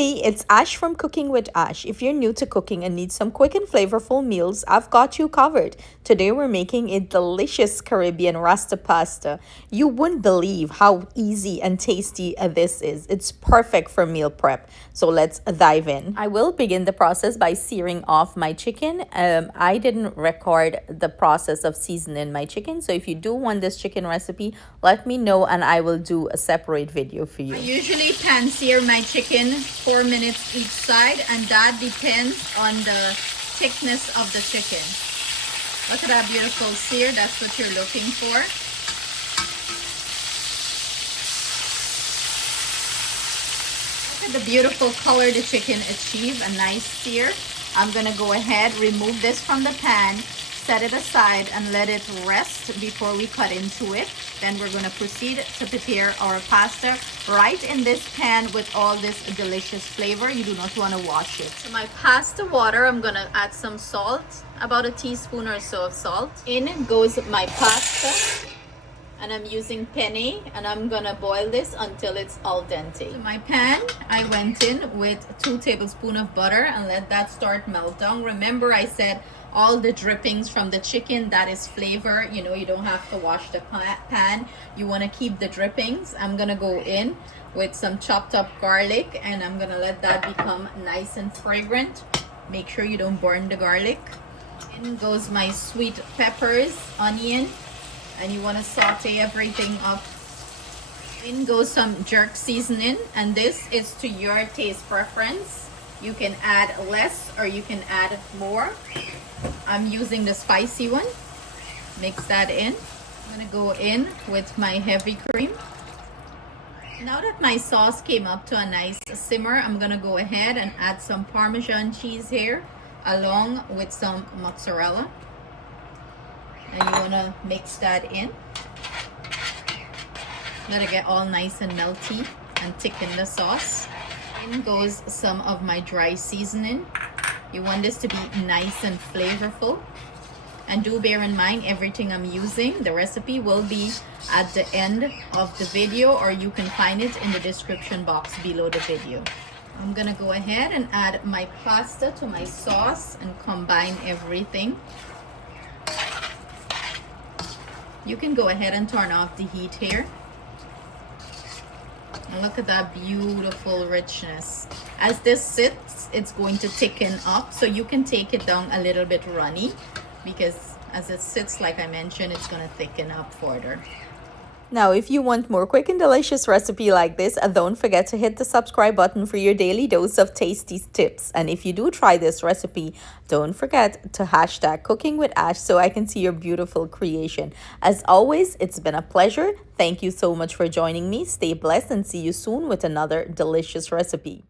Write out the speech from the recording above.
Hey, it's Ash from Cooking with Ash. If you're new to cooking and need some quick and flavorful meals, I've got you covered. Today we're making a delicious Caribbean Rasta pasta. You wouldn't believe how easy and tasty this is. It's perfect for meal prep. So let's dive in. I will begin the process by searing off my chicken. I didn't record the process of seasoning my chicken. So if you do want this chicken recipe, let me know and I will do a separate video for you. I usually pan sear my chicken 4 minutes each side, and that depends on the thickness of the chicken. Look at that beautiful sear. That's what you're looking for. Look at the beautiful color the chicken achieved, a nice sear. I'm gonna go ahead, remove this from the pan, set it aside and let it rest before we cut into it. Then we're going to proceed to prepare our pasta right in this pan with all this delicious flavor. You do not want to wash it. So my pasta water, I'm going to add some salt, about a teaspoon or so of salt. In goes my pasta, and I'm using penne, and I'm going to boil this until it's al dente. So my pan, I went in with 2 tablespoons of butter and let that start melt down. Remember I said all the drippings from the chicken, that is flavor. You know, you don't have to wash the pan. You want to keep the drippings. I'm gonna go in with some chopped up garlic and I'm gonna let that become nice and fragrant. Make sure you don't burn the garlic. In goes my sweet peppers, onion, and you want to saute everything up. In goes some jerk seasoning, and this is to your taste preference. You can add less or you can add more. I'm using the spicy one. Mix that in. I'm gonna go in with my heavy cream. Now that my sauce came up to a nice simmer, I'm gonna go ahead and add some Parmesan cheese here along with some mozzarella. And you wanna mix that in. Let it get all nice and melty and thicken the sauce. In goes some of my dry seasoning. You want this to be nice and flavorful. And do bear in mind, everything I'm using, the recipe will be at the end of the video, or you can find it in the description box below the video. I'm gonna go ahead and add my pasta to my sauce and combine everything. You can go ahead and turn off the heat here. And look at that beautiful richness. As this sits, it's going to thicken up, so you can take it down a little bit runny, because as it sits, like I mentioned, it's going to thicken up further. Now, if you want more quick and delicious recipe like this, don't forget to hit the subscribe button for your daily dose of tasty tips. And if you do try this recipe, don't forget to hashtag Cooking with Ash so I can see your beautiful creation. As always, it's been a pleasure. Thank you so much for joining me. Stay blessed and see you soon with another delicious recipe.